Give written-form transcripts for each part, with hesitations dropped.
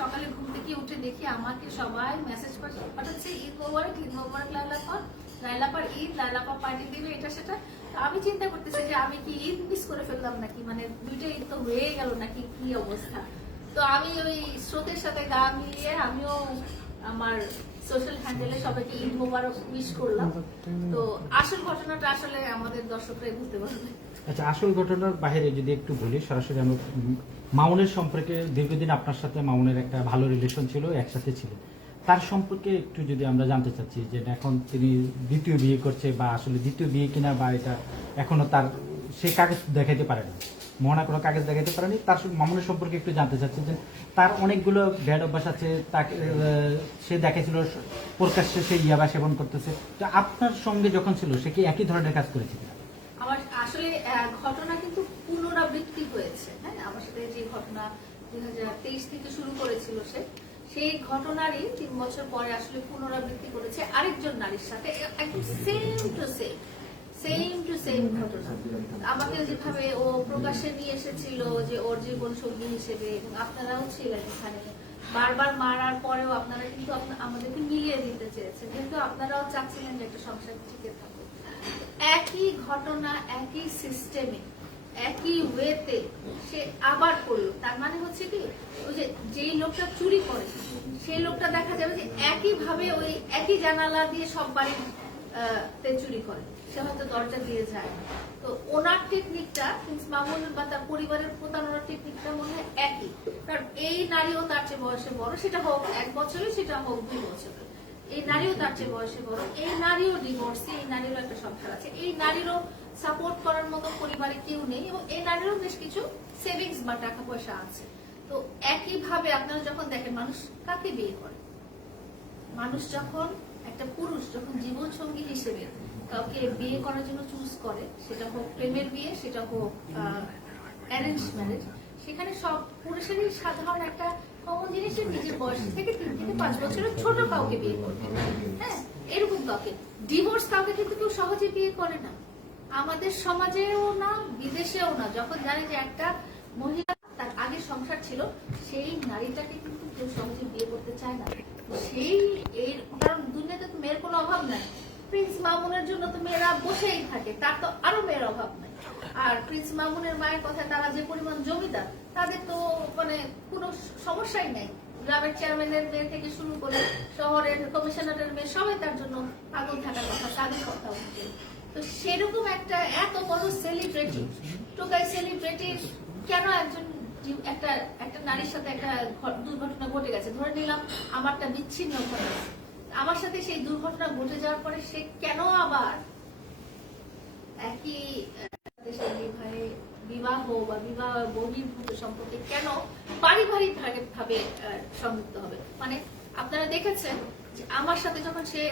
সকালে ঘুম থেকে উঠে দেখি আমাকে সবাই মেসেজ পাঠাচ্ছে, ঈদ মোবারক লাইলাপার ঈদ, লাইলাপা পার্টি দিবে, এটা সেটা। আমি চিন্তা করতেছি যে আমি কি ঈদ মিস করে ফেললাম নাকি, মানে দুইটা ঈদ তো হয়ে গেল নাকি, কি অবস্থা। তো আমি ওই স্রোতের সাথে গা মিলিয়ে আমিও আমার সোশ্যাল হ্যান্ডেলে সবাইকে ঈদ মোবারক উইশ করলাম। তো আসল ঘটনাটা আসলে আমাদের দর্শকরাই বুঝতে পারবে। আচ্ছা, আসল ঘটনার বাইরে যদি একটু বলি, সরাসরি আমি মামুনের সম্পর্কে, দীর্ঘদিন আপনার সাথে মামুনের একটা ভালো রিলেশন ছিল, একসাথে ছিল, তার সম্পর্কে একটু যদি আমরা জানতে চাচ্ছি যে এখন তিনি দ্বিতীয় বিয়ে করছে, বা আসলে দ্বিতীয় বিয়ে কিনা, বা এটা এখনো তার সে কাগজ দেখাইতে পারেনি, মোহনা কোনো কাগজ দেখাইতে পারেনি। তার মামুনের সম্পর্কে একটু জানতে চাচ্ছি যে তার অনেকগুলো ব্যাড অভ্যাস আছে, তাকে সে দেখেছিল প্রকাশ্যে সে ইয়াবা সেবন করতেছে। তো আপনার সঙ্গে যখন ছিল সে কি একই ধরনের কাজ করেছিল? আমার আসলে ঘটনা কিন্তু পুনরাবৃত্তি হয়েছে। হ্যাঁ, আমার সাথে যে ঘটনা 2023 থেকে শুরু করেছিল সেই ঘটনারই 3 বছর পরে আসলে পুনরাবৃত্তি করেছে আরেকজন নারীর সাথে, একদম সেম টু সেম ঘটনা। আমাকে যেভাবে ও প্রকাশ্যে নিয়ে এসেছিল যে ওর জীবন সঙ্গী হিসেবে, এবং আপনারাও ছিলেন এখানে, বারবার মারার পরেও আপনারা কিন্তু আমাদেরকে মিলিয়ে দিতে চেয়েছেন, কিন্তু আপনারাও চাচ্ছিলেন যে একটা সংসার টিকে থাকুক। একই ঘটনা, একই সিস্টেমে, একই ওয়েতে সে আবার করলো। তার মানে হচ্ছে কি, ওই যে যেই লোকটা চুরি করে সেই লোকটা দেখা যাবে যে একই ভাবে ওই একই জানালা দিয়ে সব বাড়িতে চুরি করে, সে হয়তো দরজা দিয়ে যায়। তো ওনার টেকনিকটা, প্রিন্স মামুন বা তার পরিবারের প্রতারণার টেকনিকটা মনে হয় একই। কারণ এই নারীও তার চেয়ে বয়সে বড়, সেটা হোক 1 বছরে, সেটা হোক 2 বছরে। এই নারীও তার চেয়ে বয়সে বড়, এই নারীও ডিভোর্সি, এই নারীরও একটা সংসার আছে, এই নারীরও সাপোর্ট করার মতো পরিবারে কেউ নেই, এবং এই নারীরও বেশ কিছু সেভিংস বা টাকা পয়সা আছে। তো একইভাবে আপনারা যখন দেখেন মানুষ কাকে বিয়ে করে, মানুষ যখন একটা পুরুষ যখন জীবন সঙ্গী হিসেবে কাউকে বিয়ে করার জন্য চুজ করে, সেটা হোক প্রেমের বিয়ে, সেটা হোক অ্যারেঞ্জ ম্যারেজ, সেখানে সব পুরুষেরই সাধারণ একটা কমন জিনিসের নিজের বয়স থেকে 3 থেকে 5 বছরের ছোট কাউকে বিয়ে করবে। হ্যাঁ, এরকম কাউকে। ডিভোর্স কাউকে কিন্তু কেউ সহজে বিয়ে করে না, আমাদের সমাজেও না, বিদেশেও না। যখন জানে যে একটা মহিলা তার আগে সংসার ছিল, সেই নারীটাকে কিন্তু কেউ সহজে বিয়ে করতে চায় না। সেই এর কারণ দুনিয়াতে তো মেয়ের কোনো অভাব নাই। প্রিন্স মামুনের জন্য তো মেয়েরা বসেই থাকে, তার তো আরো মেয়ের অভাব নাই। আর প্রিন্স মামুনের মায়ের কথায় তারা যে পরিমাণ জমিদার, তাদের তো মানে কোনো সমস্যাই নাই। গ্রামের চেয়ারম্যানের মেয়ে থেকে শুরু করে শহরের কমিশনারের মেয়ে সবাই তার জন্য পাগল থাকার কথা, তাদের কথা হচ্ছে। তো সেরকম একটা এত বড় সেলিব্রিটি, টোকাই সেলিব্রিটি, কেন একজন একটা নারীর সাথে একটা দুর্ঘটনা ঘটে গেছে, ধরে নিলাম আমারটা বিচ্ছিন্ন ঘটনা, আমার সাথে সেই দুর্ঘটনা ঘটে যাওয়ার পরে সে কেন আবার একই বিবাহ বা বিবাহ বহির্ভূত সম্পর্কে কেন পারিবারিক ভাবে সংযুক্ত হবে? মানে আপনারা দেখেছেন যে আমার সাথে যখন সে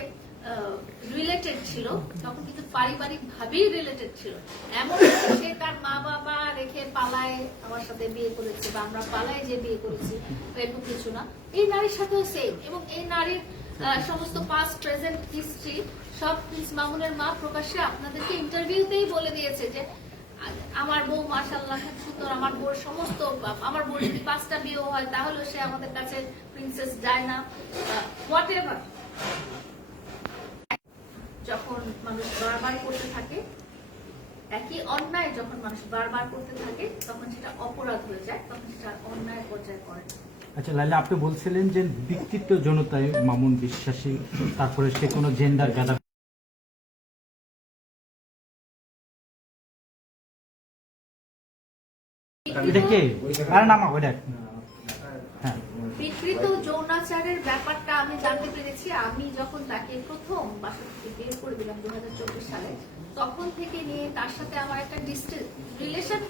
রিলেটেড ছিল, তখন কিন্তু পারিবারিক ভাবেই রিলেটেড ছিল। এমন সে তার মা বাবা রেখে পালায় আমার সাথে বিয়ে করেছে, বা আমরা পালায় যে বিয়ে করেছি, এরকম কিছু না। এই নারীর সাথেও সেম, এবং এই নারীর সমস্ত পাস্ট প্রেজেন্ট হিস্ট্রি সব প্রিন্স মামুনের মা প্রকাশ্যে আপনাদেরকে ইন্টারভিউতেই বলে দিয়েছে যে আমার বউ মাশাআল্লাহ খুব সুন্দর, আমার বউর সমস্ত, আমার বউর যদি 5টা বিয়ে হয় তাহলে সে আমাদের কাছে প্রিন্সেস ডায়না, হোয়াটএভার। যখন মানুষ বারবার করতে থাকে একই অন্যায়, যখন মানুষ বারবার করতে থাকে, তখন সেটা অপরাধ হয়ে যায়, তখন সেটা অন্যায় পর্যায়ে পড়ে। আচ্ছা লাইলা, আপনি বলছিলেন যে ব্যক্তিত্ব জনতায় মামুন বিশ্বাসী, তারপরে সে কোনো জেন্ডার ভেদা বিকৃত যৌনাচারের ব্যাপারটা আমি জানতে পেরেছি আমি যখন তাকে প্রথম বাসা থেকে বের করে দিলাম 2024 সালে। তখন থেকে নিয়ে তার সাথে আমার একটা ডিস্টেন্স রিলেশন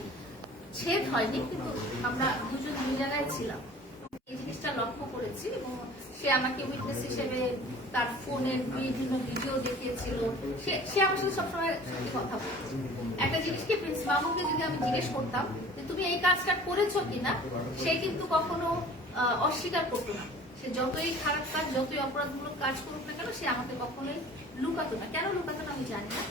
ছেদ হয়নি, কিন্তু আমরা দুজন দুই জায়গায় ছিলাম। এই জিনিসটা লক্ষ্য করেছি, এবং সে আমাকে উইটনেস হিসেবে তার ফোনের বিভিন্ন ভিডিও দেখিয়েছিল। সে আমার সাথে সবসময় কথা বলছে। একটা জিনিসকে প্রিন্স মামুনকে যদি আমি জিজ্ঞেস করতাম যে তুমি এই কাজটা করেছো কিনা, সে কিন্তু কখনো অস্বীকার করতো না। সে যতই খারাপ কাজ, যতই অপরাধমূলক কাজ করুক না কেন, সে আমাকে কখনোই লুকাতো না। কেন লুকাতো না আমি জানি না।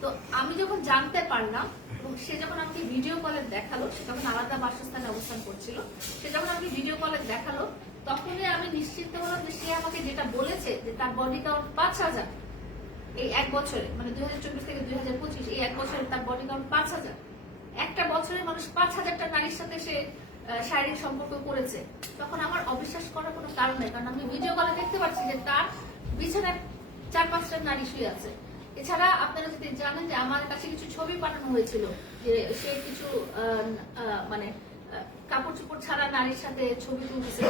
তো আমি যখন জানতে পারলাম, এবং সে যখন আমাকে ভিডিও কলে দেখালো, সে তখন আলাদা বাসস্থানে অবস্থান করছিল, সে যখন আমাকে ভিডিও কলে দেখালো, তখনই আমি নিশ্চিত হলাম যে সে আমাকে যেটা বলেছে যে তার বডি কাউন্ট 5,000 এই এক বছরে, মানে 2024 থেকে 2025 এই এক বছরে তার বডি কাউন্ট 5,000। একটা বছরে মানুষ 5,000টা নারীর সাথে সে শারীরিক সম্পর্ক করেছে। তখন আমার অবিশ্বাস করার কোনো কারণ নেই, কারণ আমি ভিডিও কলে দেখতে পাচ্ছি যে তার বিছানায় 4-5টা নারী শুয়ে আছে। এছাড়া আপনারা যদি জানেন যে আমার কাছে কিছু ছবি পাঠানো হয়েছিল যে সে কিছু মানে কাপড় চোপড় ছাড়া নারীর সাথে ছবি তুলতেছে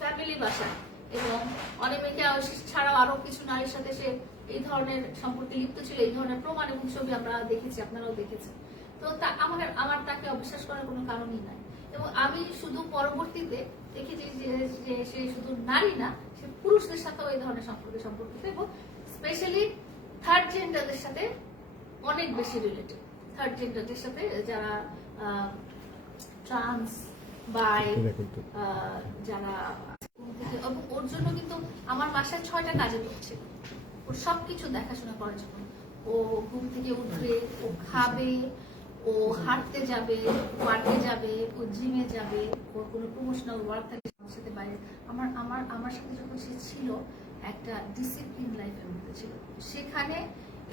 ফ্যামিলি বাসায়, এবং অনেকে ছাড়াও আরো কিছু নারীর সাথে সে এই ধরনের সম্পর্কে লিপ্ত ছিল। এই ধরনের প্রমাণ এবং ছবি আমরা দেখেছি, আপনারাও দেখেছেন। তো আমার তাকে অবিশ্বাস করার কোনো কারণই নাই। এবং আমি শুধু পরবর্তীতে দেখেছি যে সে শুধু নারী না, সে পুরুষদের সাথেও এই ধরনের সম্পর্কিত এবং স্পেশালি থার্ড জেন্ডারদের সাথে অনেক বেশি রিলেটেড। থার্ড জেন্ডারদের সাথে যারা ট্রান্স বাই যারা, এবং ওর জন্য কিন্তু আমার বাসায় 6টা কাজে করছে, ওর সবকিছু দেখাশোনা করার জন্য। ও ঘুম থেকে উঠবে, ও খাবে, ও হাঁটতে যাবে, পার্কে যাবে, ও জিমে যাবে, ওর কোনো প্রমোশনাল ওয়ার্ক থাকে আমার সাথে বাইরে। আমার সাথে যখন সে ছিল একটা ডিসিপ্লিন লাইফের মধ্যে ছিল, সেখানে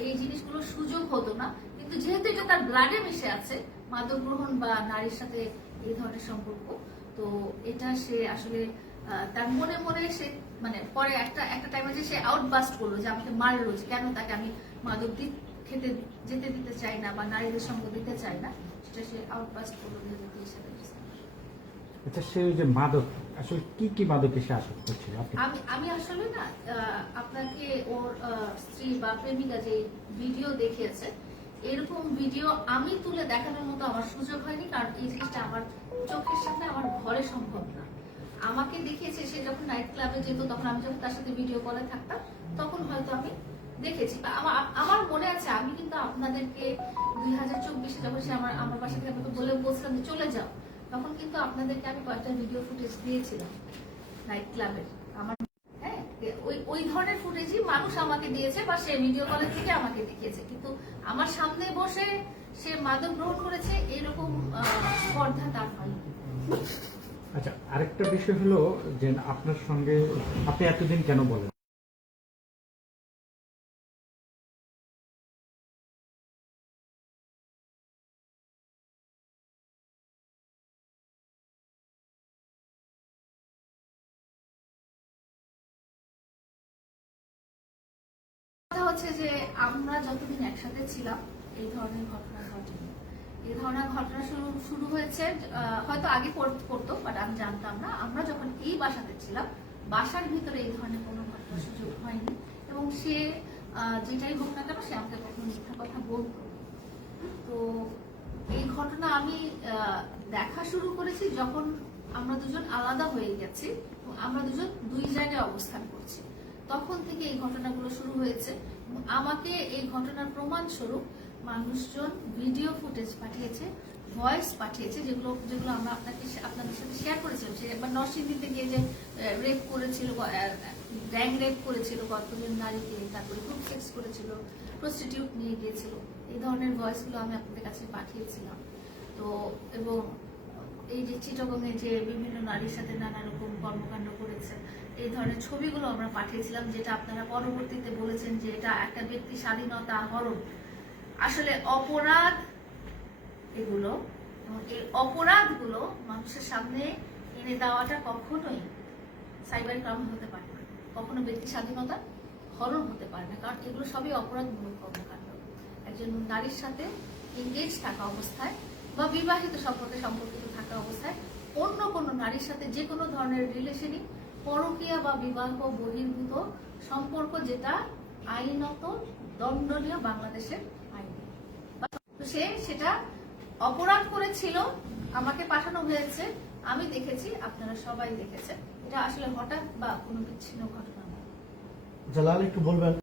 এই জিনিসগুলো সুযোগ হতো না। কিন্তু যেহেতু এটা তার ব্লাডে মিশে আছে, মাদক গ্রহণ বা নারীর সাথে এই ধরনের সম্পর্ক, তো এটা সে আসলে তার মনে মনে সে মানে পরে একটা টাইমে যে সে আউটবাস্ট করলো যে আমাকে মারলো, যে কেন তাকে আমি মাদক খেতে যেতে দিতে চাই না বা নারীদের সঙ্গ দিতে চাই না, সেটা সে আউটবাস্ট করলো 2023 সালে। আচ্ছা, সে যে মাদক আসলে কি মাদকে সে আসক্ত ছিল? আমি আসলে না আপনাকে ওর স্ত্রী বা প্রেমিকা যে ভিডিও দেখিয়েছে, এরকম ভিডিও আমি তুলে দেখানোর মতো আমার সুযোগ হয়নি, কারণ এই জিনিসটা আমার চোখের সামনে আমার ঘরে সম্ভব না। আমাকে দেখিয়েছে সে যখন নাইট ক্লাবে যেত, তখন আমি যখন তার সাথে ভিডিও কলে থাকতাম, তখন হয়তো আমি দেখেছি। আমার মনে আছে আমি কিন্তু আপনাদেরকে 2024 যখন সে আমার বাসা থেকে আমাকে বলছিলাম যে চলে যাও, তখন কিন্তু আপনাদেরকে আমি কয়েকটা ভিডিও ফুটেজ দিয়েছিলাম নাইট ক্লাবের। আমার হ্যাঁ, ওই ধরনের ফুটেজই মানুষ আমাকে দিয়েছে বা সে ভিডিও কলের থেকে আমাকে দেখিয়েছে, কিন্তু আমার সামনে বসে সে মাদক গ্রহণ করেছে এরকম স্পর্ধা তার হয়নি। আচ্ছা, আরেকটা বিষয় হলো যে আপনার সঙ্গে আপনি এতদিন কেন বলেন? কথা হচ্ছে যে আমরা যতদিন একসাথে ছিলাম এই ধরনের ঘটনা ঘটেনি। এই ধরনের ঘটনা শুরু হয়েছে হয়তো আগে করতো, বাট আমি জানতাম না। আমরা যখন এই বাসাতে ছিলাম, বাসার ভিতরে এই ধরনের কোনো ঘটনার সুযোগ হয়নি, এবং সে যেটাই হোক না কেন সে আমাকে কখনো মিথ্যা কথা বলতো। তো এই ঘটনা আমি দেখা শুরু করেছি যখন আমরা দুজন আলাদা হয়ে গেছি, আমরা দুজন দুই জায়গায় অবস্থান করছি, তখন থেকে এই ঘটনাগুলো শুরু হয়েছে। আমাকে এই ঘটনার প্রমাণ স্বরূপ মানুষজন ভিডিও ফুটেজ পাঠিয়েছে, ভয়েস পাঠিয়েছে, যেগুলো আমরা আপনাদের সাথে শেয়ার করেছিলাম। সে একবার নরসিংদীতে গিয়ে যে রেপ করেছিল, গ্যাং রেপ করেছিল কতজন নারীকে, তারপরে গ্রুপ সেক্স করেছিল, প্রস্টিটিউট নিয়ে গিয়েছিল, এই ধরনের ভয়েসগুলো আমি আপনাদের কাছে পাঠিয়েছিলাম। তো এবং এই যে চিটাগংয়ে যে বিভিন্ন নারীর সাথে নানা রকম কর্মকাণ্ড করেছে, এই ধরনের ছবিগুলো আমরা পাঠিয়েছিলাম, যেটা আপনারা পরবর্তীতে বলেছেন যে এটা একটা ব্যক্তি স্বাধীনতা হরণ। আসলে অপরাধ এগুলো, এবং এই অপরাধগুলো মানুষের সামনে এনে দেওয়াটা কখনোই সাইবার ক্রাইম হতে পারে না, কখনো ব্যক্তি স্বাধীনতা হরণ হতে পারে না, কারণ এগুলো সবই অপরাধমূলক কর্মকাণ্ড। একজন নারীর সাথে এনগেজ থাকা অবস্থায় বা বিবাহিত সম্পর্কিত থাকা অবস্থায় অন্য কোনো নারীর সাথে যে কোনো ধরনের রিলেশনই পরকীয়া বা বিবাহ বহির্ভূত সম্পর্ক, যেটা আইনত দণ্ডনীয় বাংলাদেশের আইনে। সে সেটা অপরাধ করেছিল, আমাকে পাঠানো হয়েছে, আমি দেখেছি, আপনারা সবাই দেখেছেন। এটা আসলে হঠাৎ বা কোনো বিচ্ছিন্ন ঘটনা নয়। জালাল, একটু বলবেন।